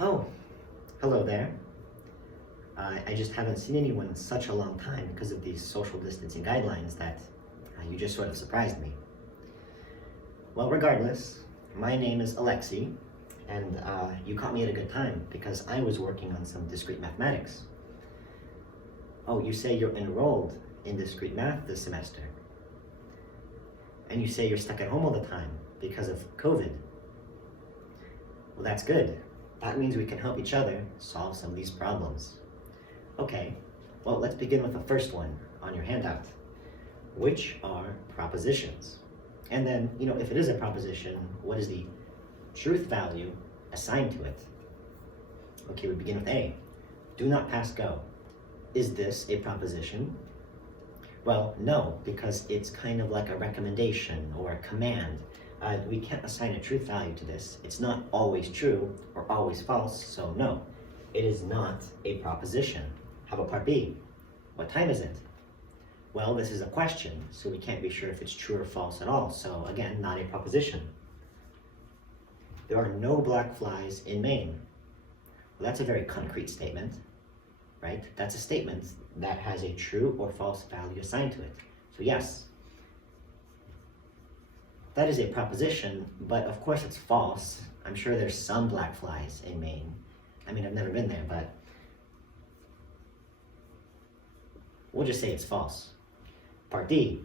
Oh, hello there. I just haven't seen anyone in such a long time because of these social distancing guidelines that you just sort of surprised me. Well, regardless, my name is Alexi, and you caught me at a good time because I was working on some discrete mathematics. Oh, you say you're enrolled in discrete math this semester. And you say you're stuck at home all the time because of COVID. Well, that's good. That means we can help each other solve some of these problems. Okay, well, let's begin with the first one on your handout. Which are propositions? And then, if it is a proposition, what is the truth value assigned to it? Okay, we begin with A. Do not pass go. Is this a proposition? Well, no, because it's kind of like a recommendation or a command. We can't assign a truth value to this. It's not always true or always false, so no, it is not a proposition. How about part B? What time is it? Well, this is a question, so we can't be sure if it's true or false at all, so again, not a proposition. There are no black flies in Maine. Well, that's a very concrete statement, right? That's a statement that has a true or false value assigned to it. So yes, that is a proposition, but of course it's false. I'm sure there's some black flies in Maine. I mean, I've never been there, but we'll just say it's false. Part D,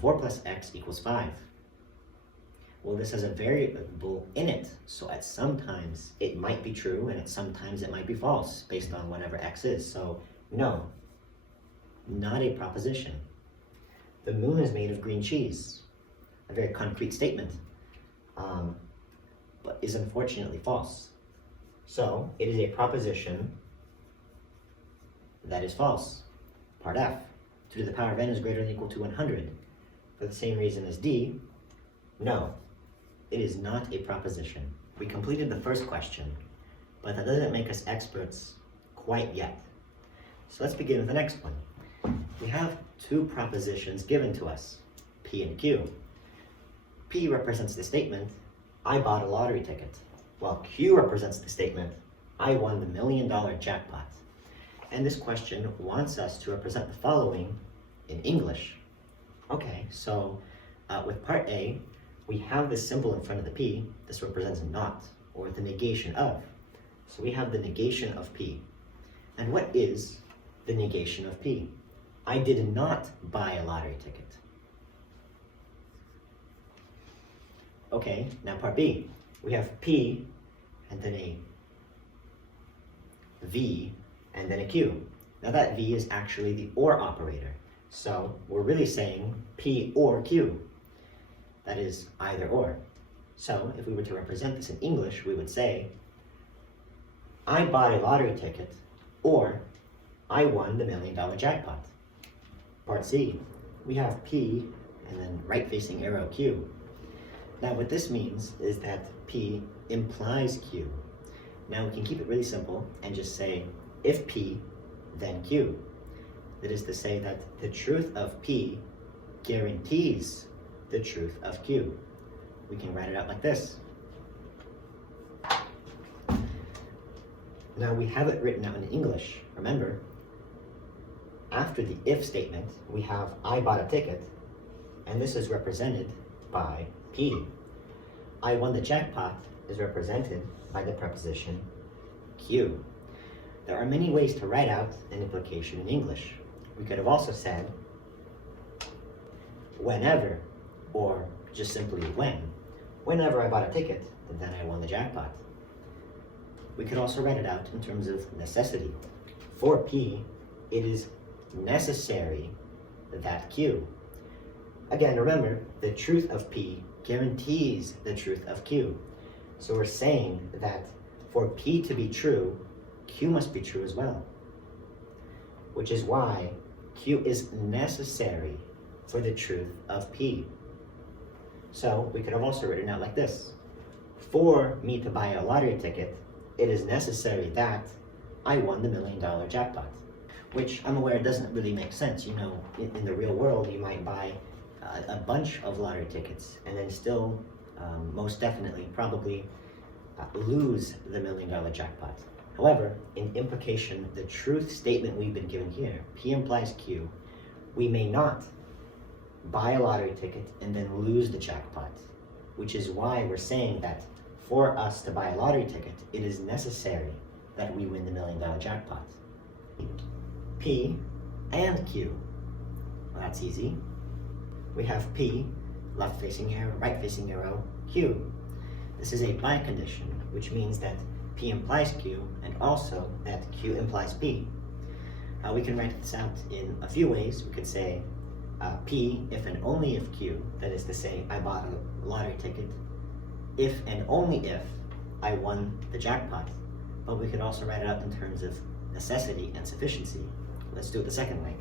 4 plus x equals 5. Well, this has a variable in it, so at sometimes it might be true and at sometimes it might be false based on whatever x is. So no, not a proposition. The moon is made of green cheese. A very concrete statement, but is unfortunately false. So it is a proposition that is false. Part F, 2 to the power of n is greater than or equal to 100. For the same reason as D, no, it is not a proposition. We completed the first question, but that doesn't make us experts quite yet. So let's begin with the next one. We have two propositions given to us, P and Q. P represents the statement, I bought a lottery ticket, while Q represents the statement, I won the $1 million jackpot. And this question wants us to represent the following in English. Okay, so with part A, we have this symbol in front of the P. This represents not, or the negation of. So we have the negation of P. And what is the negation of P? I did not buy a lottery ticket. Okay, now part B. We have P, and then a V, and then a Q. Now that V is actually the OR operator. So we're really saying P or Q. That is either or. So if we were to represent this in English, we would say, I bought a lottery ticket, or I won the $1 million jackpot. Part C, we have P, and then right-facing arrow Q. Now what this means is that P implies Q. Now we can keep it really simple and just say, if P, then Q. That is to say that the truth of P guarantees the truth of Q. We can write it out like this. Now we have it written out in English. Remember, after the if statement, we have I bought a ticket, and this is represented by P. I won the jackpot is represented by the preposition Q. There are many ways to write out an implication in English. We could have also said whenever, or just simply when. Whenever I bought a ticket, then I won the jackpot. We could also write it out in terms of necessity. For P, it is necessary that Q. Again, remember, the truth of P guarantees the truth of Q. So we're saying that for P to be true, Q must be true as well. Which is why Q is necessary for the truth of P. So we could have also written out like this. For me to buy a lottery ticket, it is necessary that I won the $1 million jackpot. Which I'm aware doesn't really make sense. In the real world, you might buy a bunch of lottery tickets and then still most definitely probably lose the $1 million jackpot. However, in implication, the truth statement we've been given here, P implies Q, we may not buy a lottery ticket and then lose the jackpot, which is why we're saying that for us to buy a lottery ticket, it is necessary that we win the $1 million jackpot. P and Q. Well, that's easy. We have P, left facing arrow, right facing arrow, Q. This is a bind condition, which means that P implies Q and also that Q implies P. We can write this out in a few ways. We could say P if and only if Q, that is to say I bought a lottery ticket if and only if I won the jackpot. But we could also write it out in terms of necessity and sufficiency. Let's do it the second way.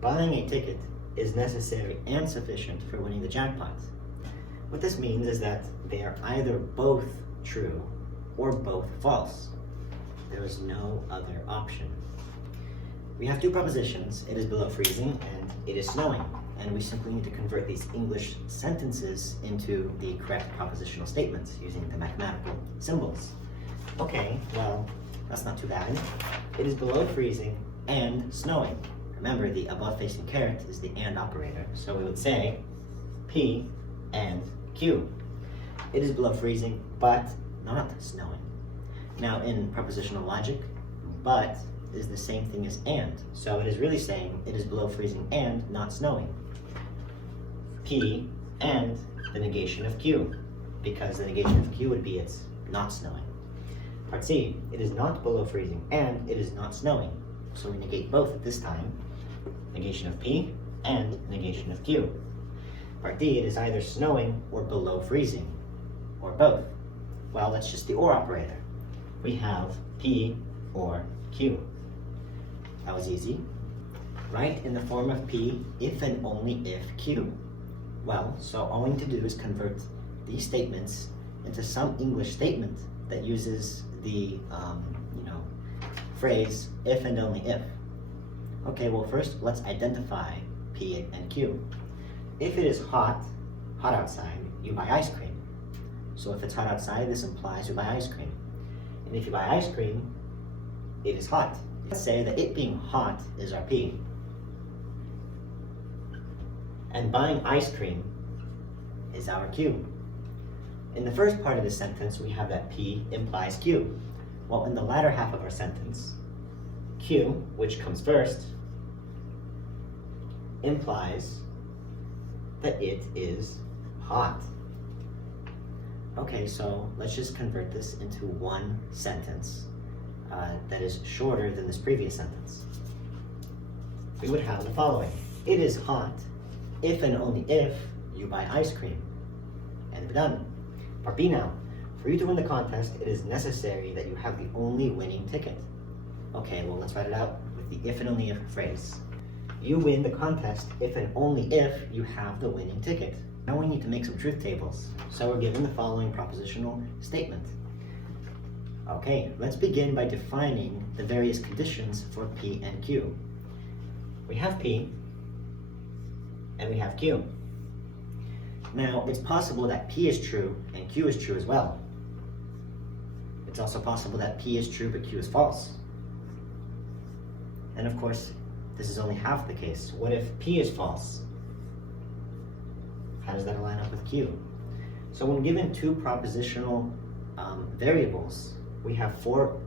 Buying a ticket is necessary and sufficient for winning the jackpot. What this means is that they are either both true or both false. There is no other option. We have two propositions, it is below freezing and it is snowing, and we simply need to convert these English sentences into the correct propositional statements using the mathematical symbols. Okay, well, that's not too bad. It is below freezing and snowing. Remember, the above facing caret is the and operator, so we would say P and Q. It is below freezing, but not snowing. Now, in propositional logic, but is the same thing as and, so it is really saying it is below freezing and not snowing. P and the negation of Q, because the negation of Q would be it's not snowing. Part C, it is not below freezing and it is not snowing, so we negate both at this time. Negation of P and negation of Q. Part D, it is either snowing or below freezing, or both. Well, that's just the or operator. We have P or Q. That was easy. Write in the form of P if and only if Q. Well, so all we need to do is convert these statements into some English statement that uses the phrase if and only if. Okay, well first let's identify P and Q. If it is hot outside, you buy ice cream. So if it's hot outside, this implies you buy ice cream. And if you buy ice cream, it is hot. Let's say that it being hot is our P. And buying ice cream is our Q. In the first part of the sentence, we have that P implies Q. Well, in the latter half of our sentence, Q, which comes first, implies that it is hot. Okay, so let's just convert this into one sentence that is shorter than this previous sentence. We would have the following. It is hot if and only if you buy ice cream. And we're done. Part B now. For you to win the contest, it is necessary that you have the only winning ticket. Okay, well let's write it out with the if and only if phrase. You win the contest if and only if you have the winning ticket. Now we need to make some truth tables. So we're given the following propositional statement. Okay, let's begin by defining the various conditions for P and Q. We have P and we have Q. Now, it's possible that P is true and Q is true as well. It's also possible that P is true but Q is false. And of course, this is only half the case. What if P is false? How does that line up with Q? So when given two propositional variables, we have four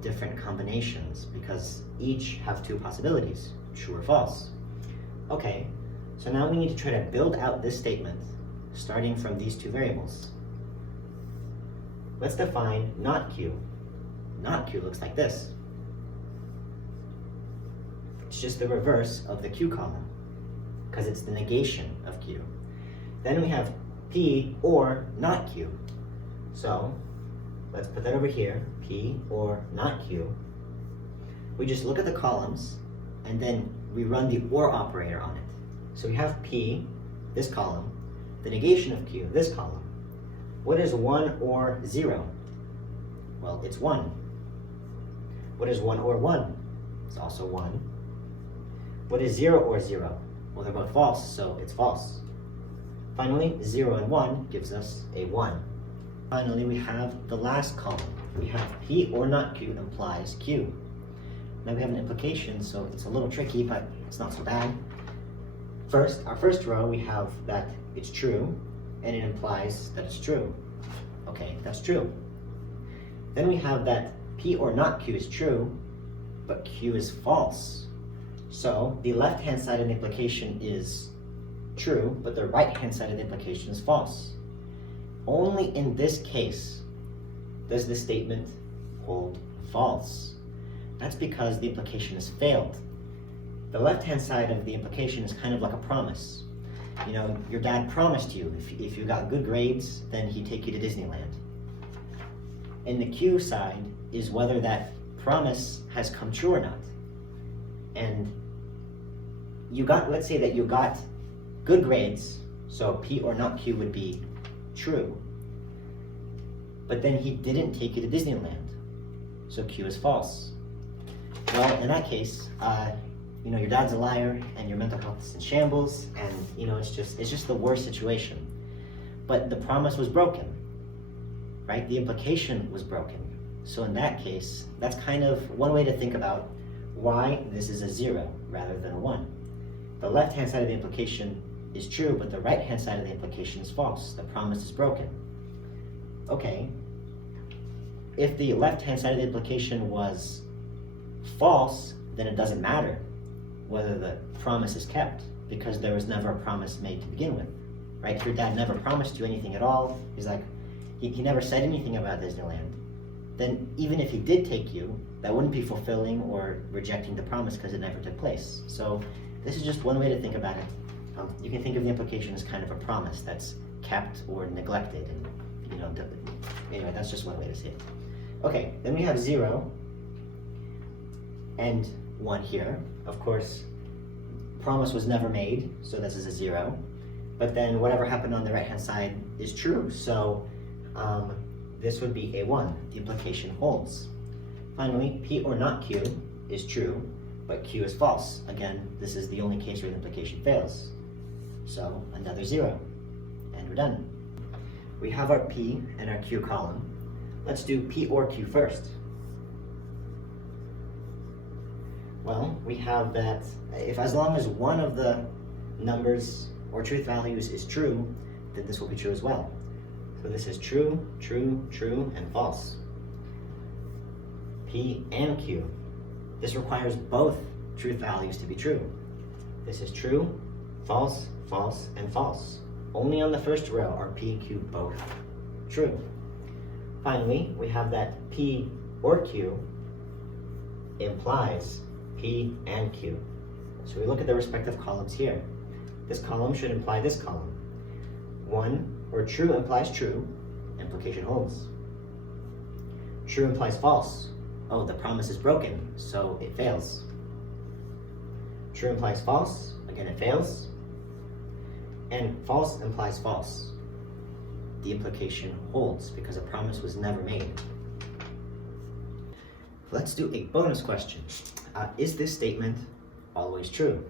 different combinations because each have two possibilities, true or false. Okay, so now we need to try to build out this statement starting from these two variables. Let's define not Q. Not Q looks like this. It's just the reverse of the Q column because it's the negation of Q. Then we have P or not Q. So let's put that over here, P or not Q. We just look at the columns and then we run the or operator on it. So we have P, this column, the negation of Q, this column. What is 1 or 0? Well, it's 1. What is 1 or 1? It's also 1. What is 0 or 0? Well, they're both false, so it's false. Finally, 0 and 1 gives us a 1. Finally, we have the last column. We have P or not Q implies Q. Now we have an implication, so it's a little tricky, but it's not so bad. First, our first row, we have that it's true, and it implies that it's true. Okay, that's true. Then we have that P or not Q is true, but Q is false. So the left-hand side of the implication is true, but the right-hand side of the implication is false. Only in this case does this statement hold false. That's because the implication has failed. The left-hand side of the implication is kind of like a promise. You know, your dad promised you if you got good grades, then he'd take you to Disneyland. And the Q side is whether that promise has come true or not. And let's say that you got good grades, so P or not Q would be true. But then he didn't take you to Disneyland, so Q is false. Well, in that case, your dad's a liar and your mental health is in shambles, and it's just the worst situation. But the promise was broken, right? The implication was broken. So in that case, that's kind of one way to think about why this is a 0 rather than a 1. The left-hand side of the implication is true, but the right-hand side of the implication is false. The promise is broken. Okay, if the left-hand side of the implication was false, then it doesn't matter whether the promise is kept, because there was never a promise made to begin with, right? If your dad never promised you anything at all, he never said anything about Disneyland, then even if he did take you, that wouldn't be fulfilling or rejecting the promise because it never took place. So this is just one way to think about it. You can think of the implication as kind of a promise that's kept or neglected, and anyway, that's just one way to say it. Okay, then we have 0 and 1 here. Of course, promise was never made, so this is a 0. But then whatever happened on the right-hand side is true, so this would be a 1. The implication holds. Finally, P or not Q is true, but Q is false. Again, this is the only case where the implication fails. So another 0, and we're done. We have our P and our Q column. Let's do P or Q first. Well, we have that as long as one of the numbers or truth values is true, then this will be true as well. So this is true, true, true, and false. P and Q. This requires both truth values to be true. This is true, false, false, and false. Only on the first row are P and Q both true. Finally, we have that P or Q implies P and Q. So we look at the respective columns here. This column should imply this column. 1, where true implies true, implication holds. True implies false. Oh, the promise is broken, so it fails. True implies false, again it fails. And false implies false. The implication holds because a promise was never made. Let's do a bonus question. Is this statement always true?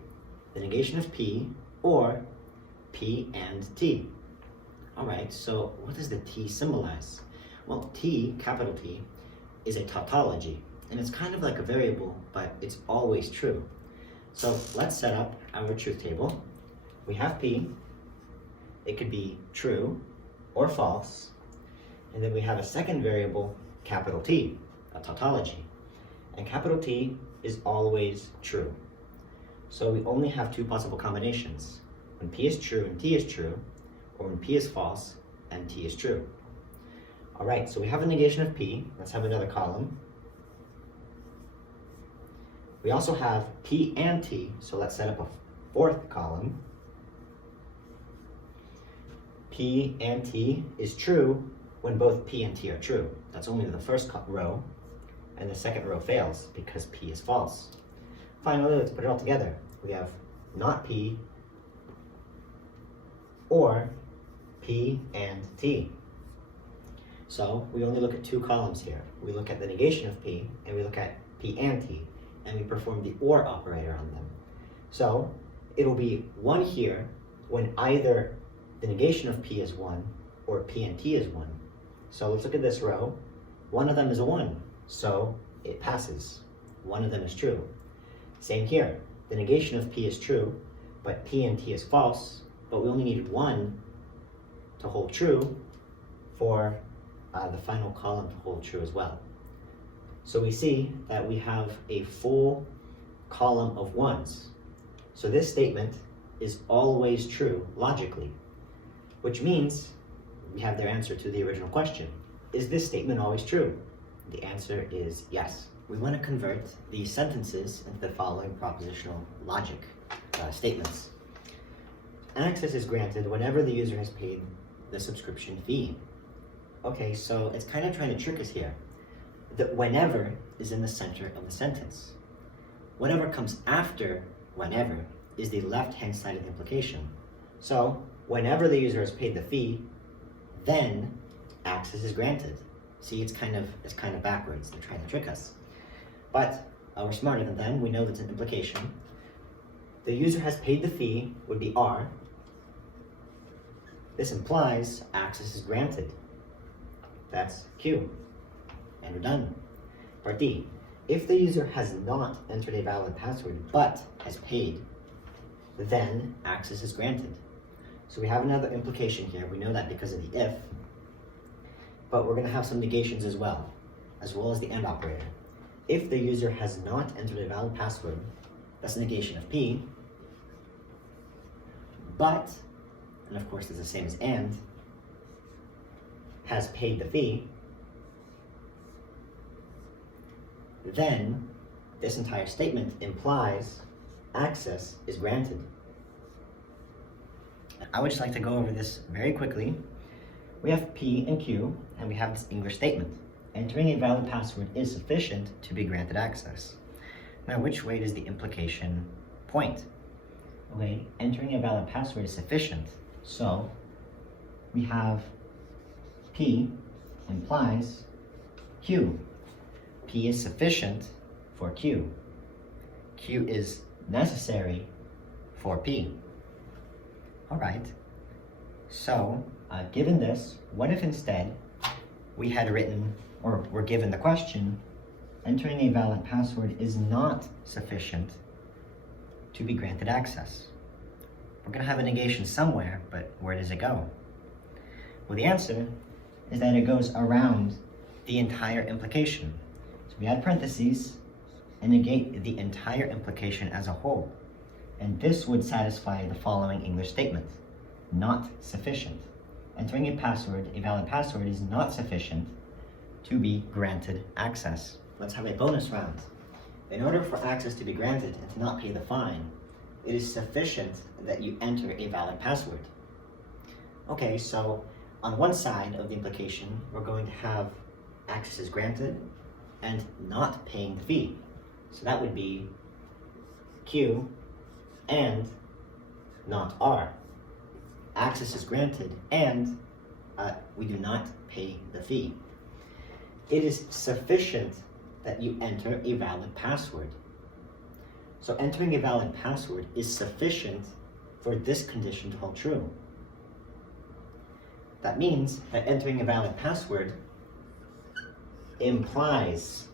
The negation of P or P and T. All right, so what does the T symbolize? Well, T, capital T, is a tautology, and it's kind of like a variable, but it's always true. So let's set up our truth table. We have P. It could be true or false. And then we have a second variable, capital T, a tautology. And capital T is always true. So we only have 2 possible combinations. When P is true and T is true, or when P is false and T is true. All right, so we have a negation of P. Let's have another column. We also have P and T, so let's set up a 4th column. P and T is true when both P and T are true. That's only the first row, and the second row fails because P is false. Finally, let's put it all together. We have not P or P and T. So we only look at 2 columns here. We look at the negation of P and we look at P and T, and we perform the OR operator on them. So it'll be 1 here when either the negation of P is 1 or P and T is 1. So let's look at this row. One of them is a 1, so it passes. One of them is true. Same here. The negation of P is true, but P and T is false, but we only need 1 to hold true for the final column to hold true as well. So we see that we have a full column of 1s. So this statement is always true logically, which means we have their answer to the original question. Is this statement always true? The answer is yes. We want to convert these sentences into the following propositional logic statements. Access is granted whenever the user has paid the subscription fee. Okay, so it's kind of trying to trick us here. The whenever is in the center of the sentence. Whatever comes after whenever is the left-hand side of the implication. So whenever the user has paid the fee, then access is granted. See, it's kind of backwards. They're trying to trick us. But we're smarter than them. We know that's an implication. The user has paid the fee would be R. This implies access is granted. That's Q. And we're done. Part D. If the user has not entered a valid password but has paid, then access is granted. So we have another implication here. We know that because of the if, but we're going to have some negations as well as the and operator. If the user has not entered a valid password, that's a negation of P, but, and of course it's the same as and, has paid the fee, then this entire statement implies access is granted. I would just like to go over this very quickly. We have P and Q, and we have this English statement. Entering a valid password is sufficient to be granted access. Now, which way does the implication point? Okay, entering a valid password is sufficient. So we have P implies Q. P is sufficient for Q. Q is necessary for P. All right, so given this, what if instead we had written, or were given the question, entering a valid password is not sufficient to be granted access? We're going to have a negation somewhere, but where does it go? Well, the answer is that it goes around the entire implication. So we add parentheses and negate the entire implication as a whole. And this would satisfy the following English statement: not sufficient. Entering a valid password is not sufficient to be granted access. Let's have a bonus round. In order for access to be granted and to not pay the fine, it is sufficient that you enter a valid password. Okay, so on one side of the implication, we're going to have access is granted and not paying the fee. So that would be Q and not R. Access is granted and we do not pay the fee. It is sufficient that you enter a valid password. So entering a valid password is sufficient for this condition to hold true. That means that entering a valid password implies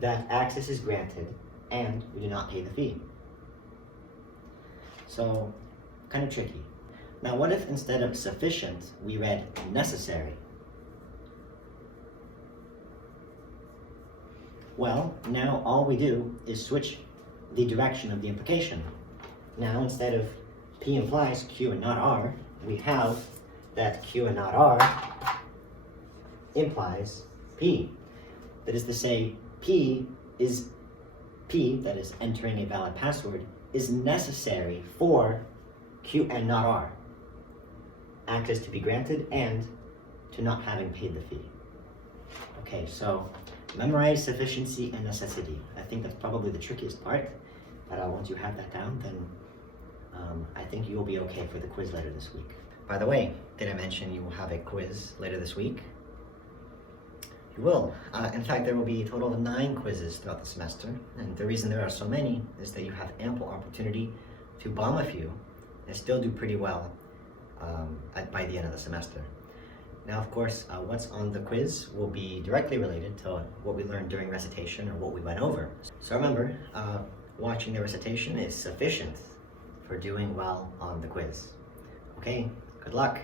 that access is granted and we do not pay the fee. So, kind of tricky. Now, what if instead of sufficient, we read necessary? Well, now all we do is switch the direction of the implication. Now, instead of P implies Q and not R, we have that Q and not R implies P. That is to say, P, that is entering a valid password, is necessary for Q and not R. Access to be granted and to not having paid the fee. Okay, so memorize sufficiency and necessity. I think that's probably the trickiest part, but once you have that down, then I think you will be okay for the quiz later this week. By the way, did I mention you will have a quiz later this week? You will. In fact, there will be a total of 9 quizzes throughout the semester, and the reason there are so many is that you have ample opportunity to bomb a few and still do pretty well by the end of the semester. Now, of course, what's on the quiz will be directly related to what we learned during recitation or what we went over. So remember, watching the recitation is sufficient for doing well on the quiz. Okay, good luck.